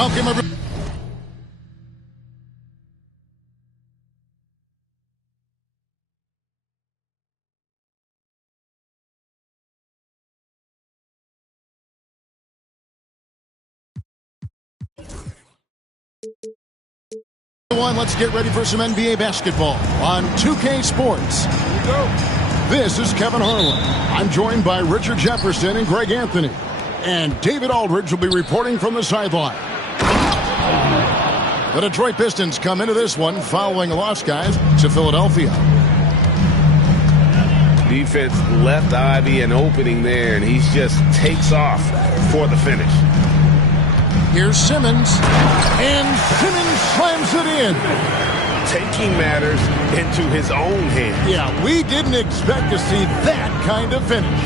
Welcome, everyone. Let's get ready for some NBA basketball on 2K Sports. Here we go. This is Kevin Harlan. I'm joined by Richard Jefferson and Greg Anthony. And David Aldridge will be reporting from the sideline. The Detroit Pistons come into this one following a loss, guys, to Philadelphia. Defense left Ivy an opening there, and he just takes off for the finish. Here's Simmons, and Simmons slams it in. Taking matters into his own hands. Yeah, we didn't expect to see that kind of finish.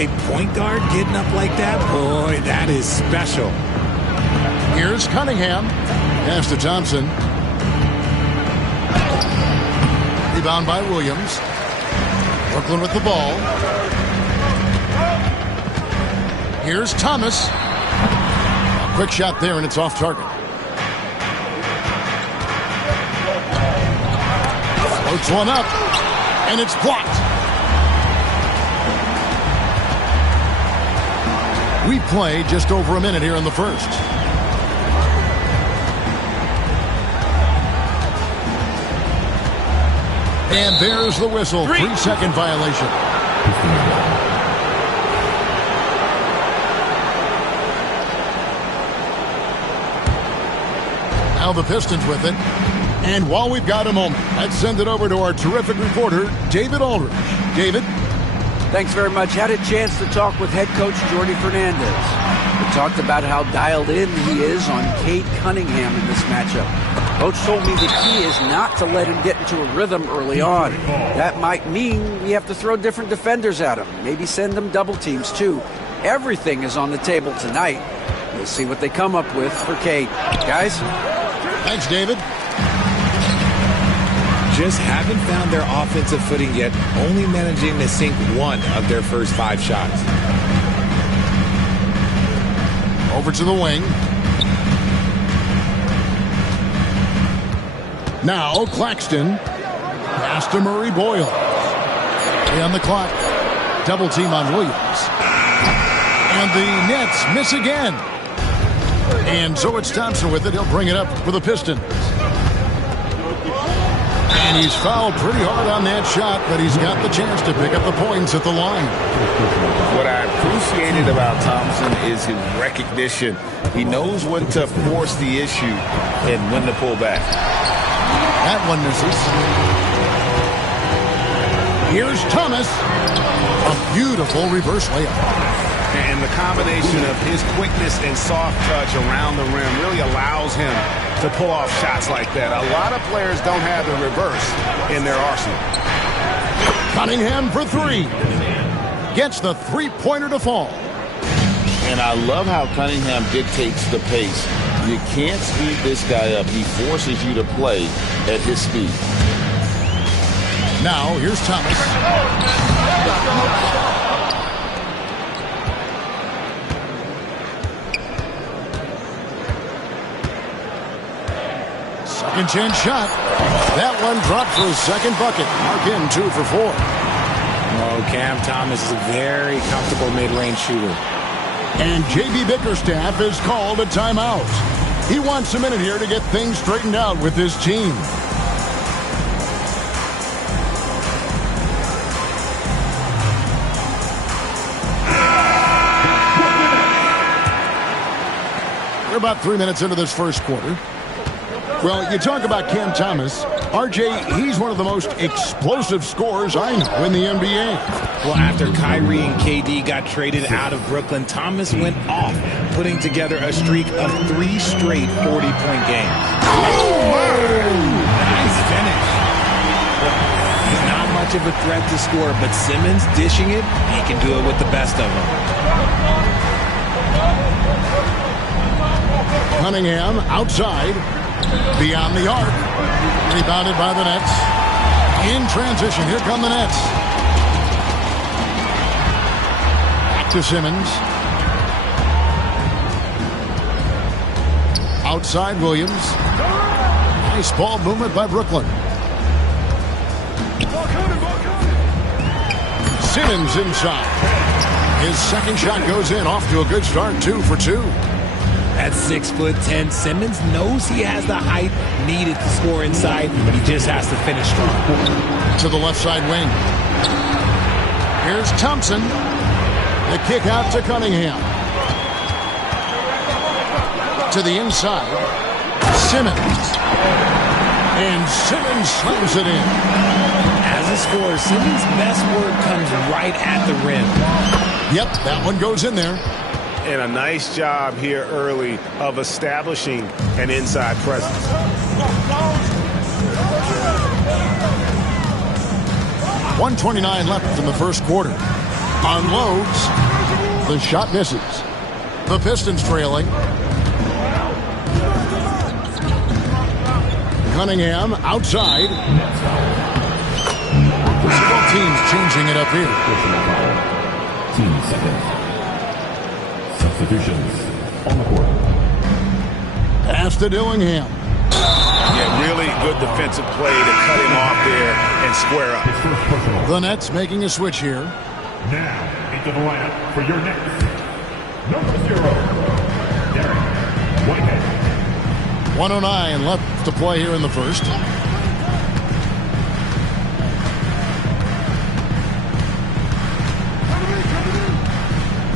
A point guard getting up like that? Boy, that is special. Here's Cunningham. Pass to Thompson. Rebound by Williams. Brooklyn with the ball. Here's Thomas. Quick shot there, and it's off target. Floats one up, and it's blocked. We play just over a minute here in the first. And there's the whistle. 3-second violation. Now the Pistons with it. And while we've got a moment, let's send it over to our terrific reporter, David Aldridge. David? Thanks very much. Had a chance to talk with head coach Jordi Fernandez. We talked about how dialed in he is on Cade Cunningham in this matchup. Coach told me the key is not to let him get into a rhythm early on. That might mean we have to throw different defenders at him. Maybe send them double teams too. Everything is on the table tonight. We'll see what they come up with for Cade. Guys? Thanks, David. Just haven't found their offensive footing yet, only managing to sink one of their first 5 shots. Over to the wing. Now Claxton. Pass to Murray Boyle. Stay on the clock. Double team on Williams. And the Nets miss again. And so it's Thompson with it. He'll bring it up for the Pistons. And he's fouled pretty hard on that shot, but he's got the chance to pick up the points at the line. What I appreciated about Thompson is his recognition. He knows when to force the issue and when to pull back. That one misses. Here's Thomas. A beautiful reverse layup. And the combination of his quickness and soft touch around the rim really allows him to pull off shots like that. A lot of players don't have the reverse in their arsenal. Cunningham for 3. Gets the three-pointer to fall. And I love how Cunningham dictates the pace. You can't speed this guy up. He forces you to play at his speed. Now, here's Thomas. Second chance shot. That one dropped for his second bucket. Mark in 2 for 4. Oh, Cam Thomas is a very comfortable mid-range shooter. And J.B. Bickerstaff is called a timeout. He wants a minute here to get things straightened out with his team. We're about 3 minutes into this first quarter. Well, you talk about Cam Thomas. RJ, he's one of the most explosive scorers I know in the NBA. Well, after Kyrie and KD got traded out of Brooklyn, Thomas went off, putting together a streak of 3 straight 40-point games. Nice finish. He's not much of a threat to score, but Simmons dishing it, he can do it with the best of them. Cunningham outside. Beyond the arc. Rebounded by the Nets. In transition. Here come the Nets. Back to Simmons. Outside Williams. Nice ball movement by Brooklyn. Simmons inside. His second shot goes in. Off to a good start. 2 for 2. At 6'10", Simmons knows he has the height needed to score inside. He just has to finish strong. To the left side wing. Here's Thompson. The kick out to Cunningham. To the inside. Simmons. And Simmons slams it in. As a scorer, Simmons' best work comes right at the rim. Yep, that one goes in there. And a nice job here early of establishing an inside presence. .129 left in the first quarter. Unloads. The shot misses. The Pistons trailing. Cunningham outside. Both teams changing it up here. Team seconds. Substitutions on the court. Pass to Dillingham. Yeah, really good defensive play to cut him off there and square up. The Nets making a switch here. Now into the lineup for your Nets. Number 0, Derek Whitehead. 109 left to play here in the first.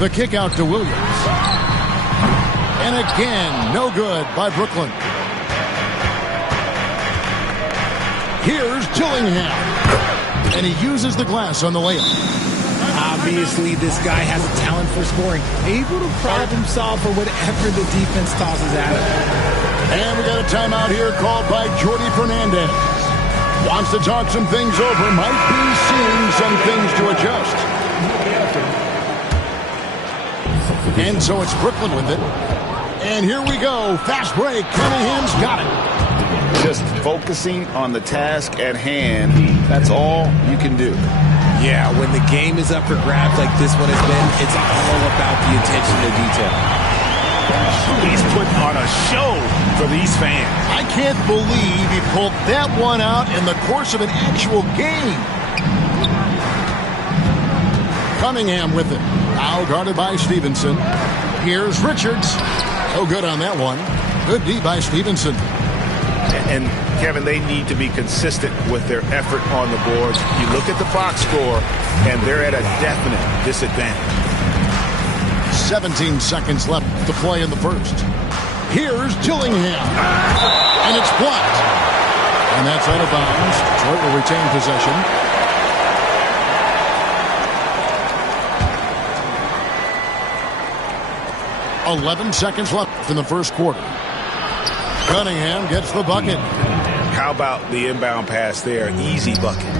The kick out to Williams. And again, no good by Brooklyn. Here's Dillingham. And he uses the glass on the layup. Obviously, this guy has a talent for scoring. Able to problem solve for whatever the defense tosses at him. And we got a timeout here called by Jordi Fernandez. Wants to talk some things over. Might be seeing some things to adjust. And so it's Brooklyn with it. And here we go. Fast break. Cunningham's got it. Just focusing on the task at hand. That's all you can do. Yeah, when the game is up for grabs like this one has been, it's all about the attention to detail. He's putting on a show for these fans. I can't believe he pulled that one out in the course of an actual game. Cunningham with it. Now guarded by Stevenson. Here's Richards. No good on that one. Good D by Stevenson. And Kevin, they need to be consistent with their effort on the boards. You look at the box score, and they're at a definite disadvantage. 17 seconds left to play in the first. Here's Dillingham. And it's blocked. And that's out of bounds. Detroit will retain possession. .11 seconds left in the first quarter. Cunningham gets the bucket. How about the inbound pass there? Easy bucket. 2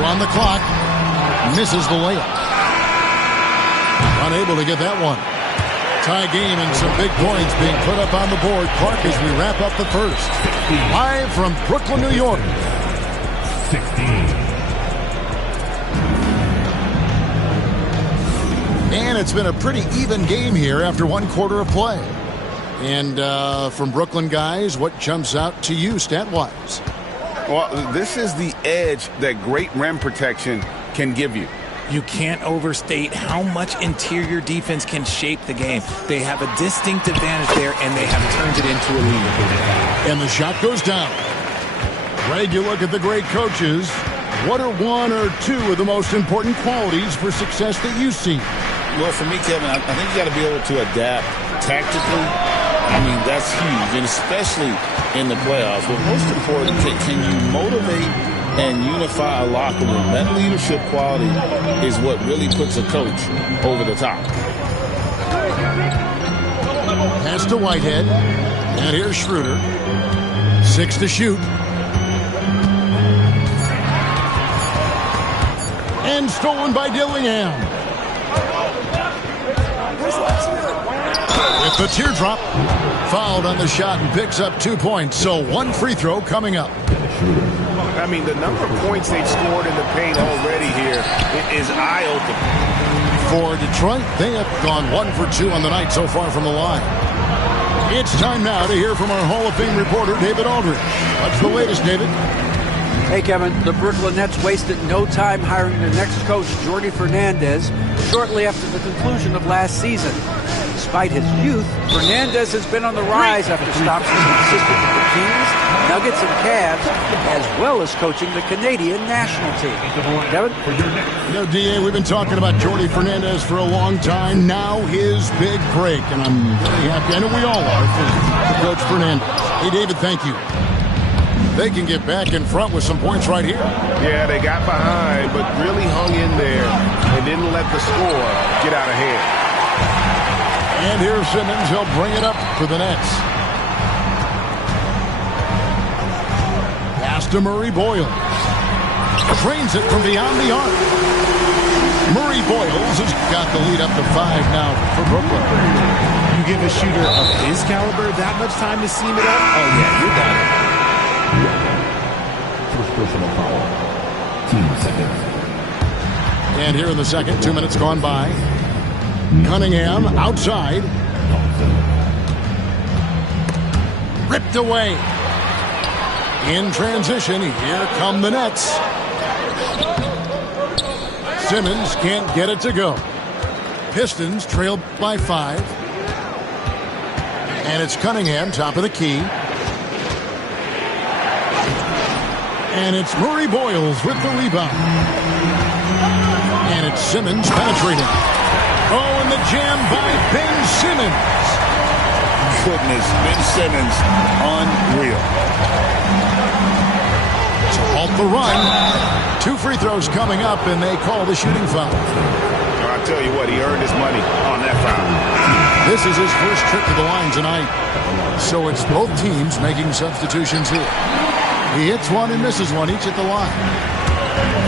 on the clock. Misses the layup. Unable to get that one. Tie game and some big points being put up on the board. Clark as we wrap up the first. Live from Brooklyn, New York. 16. And it's been a pretty even game here after 1 quarter of play. And from Brooklyn guys, what jumps out to you stat-wise? Well, this is the edge that great rim protection can give you. You can't overstate how much interior defense can shape the game. They have a distinct advantage there, and they have turned it into a lead. And the shot goes down. Greg, you look at the great coaches. What are 1 or 2 of the most important qualities for success that you see? Well, for me, Kevin, I think you got to be able to adapt tactically. I mean, that's huge, and especially in the playoffs. But most important, can you motivate and unify a locker room? That leadership quality is what really puts a coach over the top. Pass to Whitehead. And here's Schroeder. 6 to shoot. And stolen by Dillingham. With the teardrop, fouled on the shot and picks up 2 points. So 1 free throw coming up. I mean, the number of points they've scored in the paint already here is eye-opening. For Detroit, they have gone 1 for 2 on the night so far from the line. It's time now to hear from our Hall of Fame reporter, David Aldridge. What's the latest, David? Hey, Kevin. The Brooklyn Nets wasted no time hiring their next coach, Jordi Fernandez, shortly after the conclusion of last season. Despite his youth, Fernandez has been on the rise after stops as an assistant with the Kings, Nuggets, and Cavs, as well as coaching the Canadian national team. Kevin? You know, D.A., we've been talking about Jordi Fernandez for a long time. Now his big break, and I'm very happy. I know we all are for Coach Fernandez. Hey, David, thank you. They can get back in front with some points right here. Yeah, they got behind, but really hung in there and didn't let the score get out of hand. And here's Simmons. He'll bring it up for the Nets. Pass to Murray Boyles. Trains it from beyond the arc. Murray Boyles has got the lead up to 5 now for Brooklyn. You give a shooter of his caliber that much time to seam it up? Oh, yeah, you got it. First personal foul. Team seconds. And here in the second, 2 minutes gone by. Cunningham outside. Ripped away. In transition, here come the Nets. Simmons can't get it to go. Pistons trailed by 5. And it's Cunningham, top of the key. And it's Murray Boyles with the rebound. And it's Simmons penetrating. Oh, and the jam by Ben Simmons. Goodness, Ben Simmons, unreal. To halt the run. 2 free throws coming up, and they call the shooting foul. I'll tell you what, he earned his money on that foul. This is his first trip to the line tonight. So it's both teams making substitutions here. He hits one and misses one, each at the line.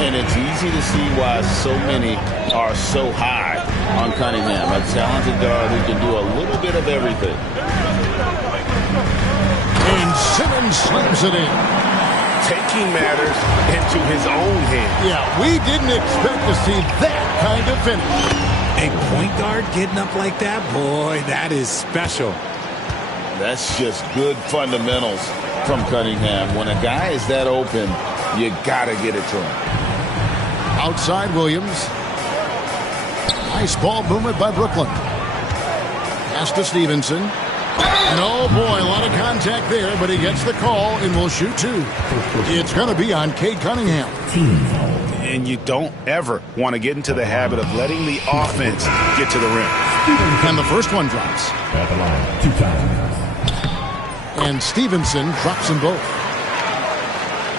And it's easy to see why so many are so high on Cunningham. A talented guard who can do a little bit of everything. And Simmons slams it in. Taking matters into his own hands. Yeah, we didn't expect to see that kind of finish. A point guard getting up like that? Boy, that is special. That's just good fundamentals from Cunningham. When a guy is that open, you gotta get it to him. Outside Williams. Nice ball movement by Brooklyn. Pass to Stevenson. And oh boy, a lot of contact there, but he gets the call and will shoot 2. It's going to be on Cade Cunningham. And you don't ever want to get into the habit of letting the offense get to the rim. And the first one drops. At the line, 2 times. And Stevenson drops them both.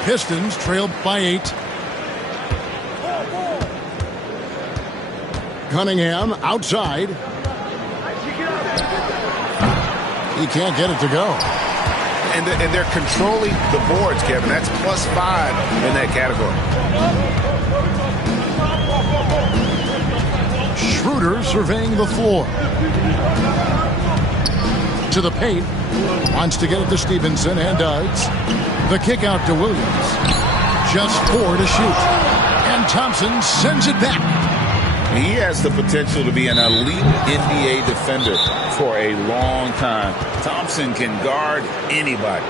Pistons trailed by 8. Cunningham outside. He can't get it to go. And they're controlling the boards, Kevin. That's +5 in that category. Schroeder surveying the floor. To the paint. Wants to get it to Stevenson and does. The kick out to Williams. Just 4 to shoot. And Thompson sends it back. He has the potential to be an elite NBA defender for a long time. Thompson can guard anybody.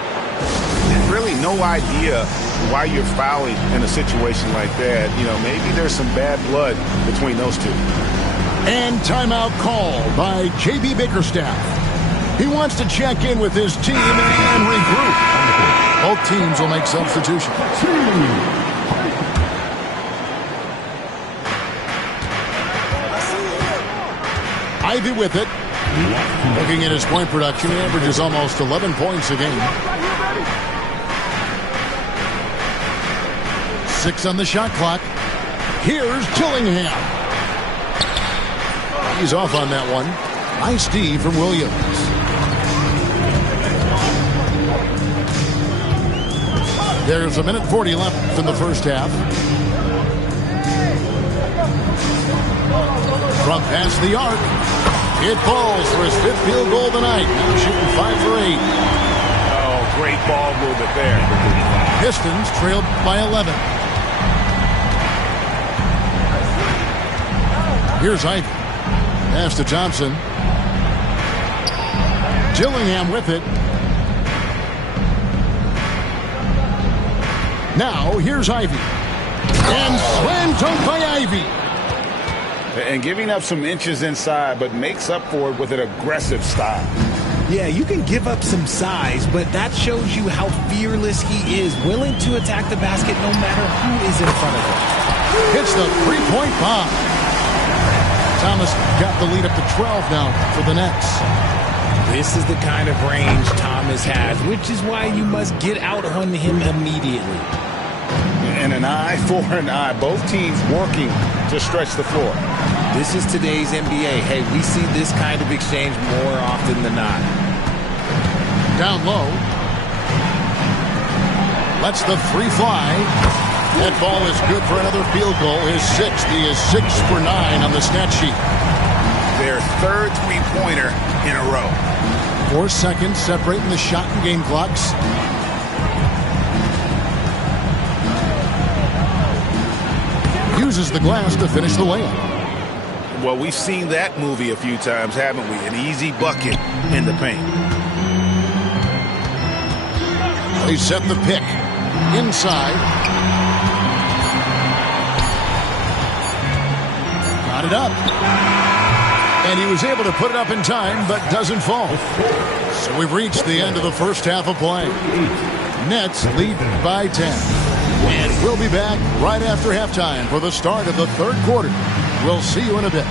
Really no idea why you're fouling in a situation like that. You know, maybe there's some bad blood between those two. And timeout called by J.B. Bickerstaff. He wants to check in with his team and regroup. Both teams will make substitutions. Ivy with it. Looking at his point production, he averages almost 11 points a game. 6 on the shot clock. Here's Dillingham. He's off on that one. Nice D from Williams. There's 1:40 left in the first half. From past the arc. It falls for his 5th field goal tonight. Now shooting 5 for 8. Oh, great ball movement there. Pistons trailed by 11. Here's Ivy. Pass to Thompson. Gillingham with it. Now, here's Ivy. And slam dunk by Ivy. And giving up some inches inside, but makes up for it with an aggressive style. Yeah, you can give up some size, but that shows you how fearless he is, willing to attack the basket no matter who is in front of him. Hits the three-point bomb. Thomas got the lead up to 12 now for the Nets. This is the kind of range Thomas has, which is why you must get out on him immediately. And an eye for an eye. Both teams working to stretch the floor. This is today's NBA. Hey, we see this kind of exchange more often than not. Down low. Lets the three fly. That ball is good for another field goal. His sixth. He is 6 for 9 on the stat sheet. Their third three-pointer in a row. 4 seconds separating the shot and game clocks. Uses the glass to finish the layup. Well, we've seen that movie a few times, haven't we? An easy bucket in the paint. They set the pick. Inside. Got it up. And he was able to put it up in time, but doesn't fall. So we've reached the end of the first half of play. Nets lead by 10. And we'll be back right after halftime for the start of the third quarter. We'll see you in a bit.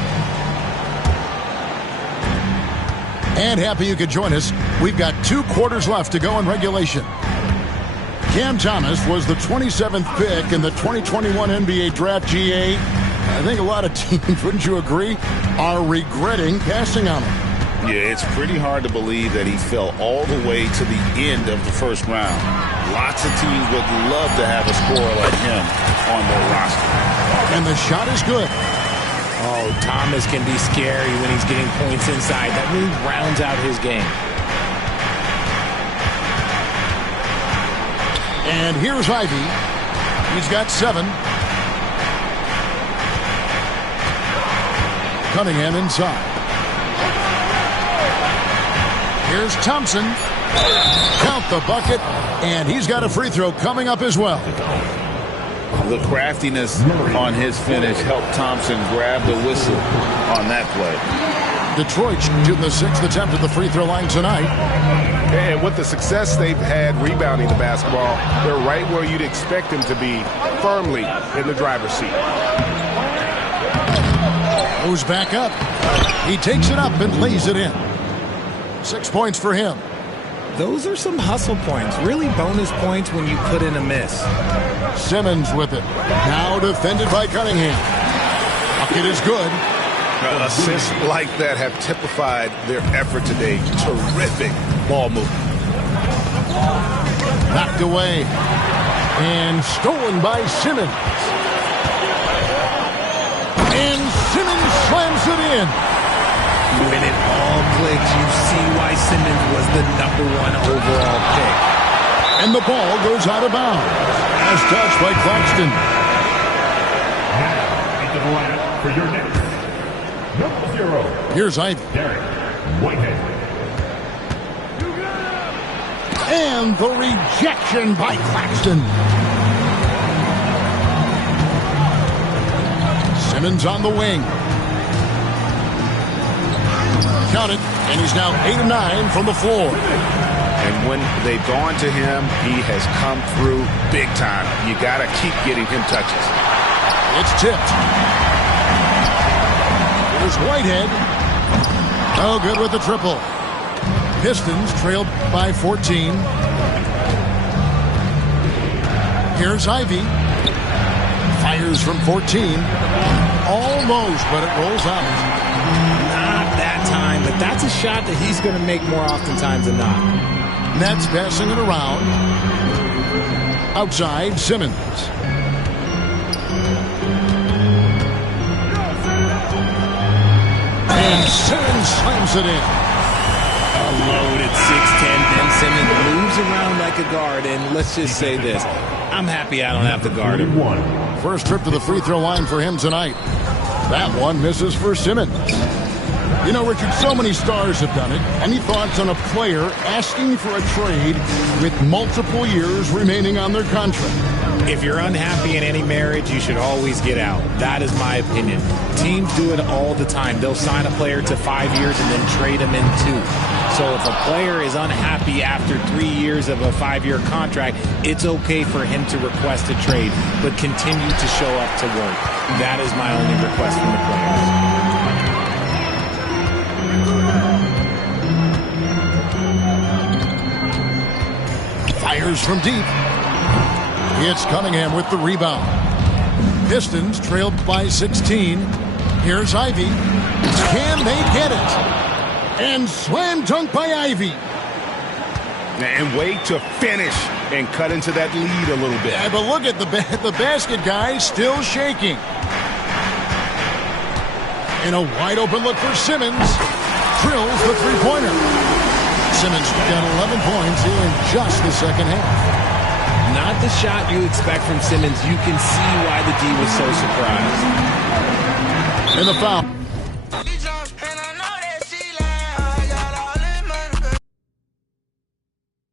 And happy you could join us. We've got 2 quarters left to go in regulation. Cam Thomas was the 27th pick in the 2021 NBA Draft. GA. I think a lot of teams, wouldn't you agree, are regretting passing on him. Yeah, it's pretty hard to believe that he fell all the way to the end of the first round. Lots of teams would love to have a scorer like him on their roster. And the shot is good. Oh, Thomas can be scary when he's getting points inside. That really rounds out his game. And here's Ivy. He's got 7. Cunningham inside. Here's Thompson. Count the bucket. And he's got a free throw coming up as well. The craftiness on his finish helped Thompson grab the whistle on that play. Detroit shooting the 6th attempt at the free throw line tonight. And with the success they've had rebounding the basketball, they're right where you'd expect them to be, firmly in the driver's seat. Goes back up. He takes it up and lays it in. 6 points for him. Those are some hustle points. Really bonus points when you put in a miss. Simmons with it. Now defended by Cunningham. Bucket is good. Assists like that have typified their effort today. Terrific ball movement. Knocked away. And stolen by Simmons. And Simmons slams it in. When it all clicks, you see why Simmons was the #1 overall pick. And the ball goes out of bounds. As touched by Claxton. Now into the lineup for your next. Number 0. Here's Ivy. Derek Whitehead. And the rejection by Claxton. Simmons on the wing. Count it, and he's now 8 of 9 from the floor. And when they've gone to him, he has come through big time. You got to keep getting him touches. It's tipped. Here's Whitehead. Oh, good with the triple. Pistons trailed by 14. Here's Ivy. Fires from 14. Almost, but it rolls out. Not that time, but that's a shot that he's going to make more oftentimes than not. Nets passing it around. Outside, Simmons. And Simmons slams it in. A loaded 6'10". Ben Simmons moves around like a guard, and let's just say this. I'm happy I don't have to guard him. First trip to the free throw line for him tonight. That one misses for Simmons. You know, Richard, so many stars have done it. Any thoughts on a player asking for a trade with multiple years remaining on their contract? If you're unhappy in any marriage, you should always get out. That is my opinion. Teams do it all the time. They'll sign a player to 5 years and then trade him in 2. So if a player is unhappy after 3 years of a 5-year contract, it's okay for him to request a trade, but continue to show up to work. That is my only request from the players. Fires from deep. It's Cunningham with the rebound. Pistons trailed by 16. Here's Ivy. Can they get it? And slam dunk by Ivy. And wait to finish and cut into that lead a little bit. Yeah, but look at the basket guy still shaking. And a wide open look for Simmons. Drills the three-pointer. Simmons got 11 points in just the second half. Not the shot you expect from Simmons. You can see why the D was so surprised. And the foul.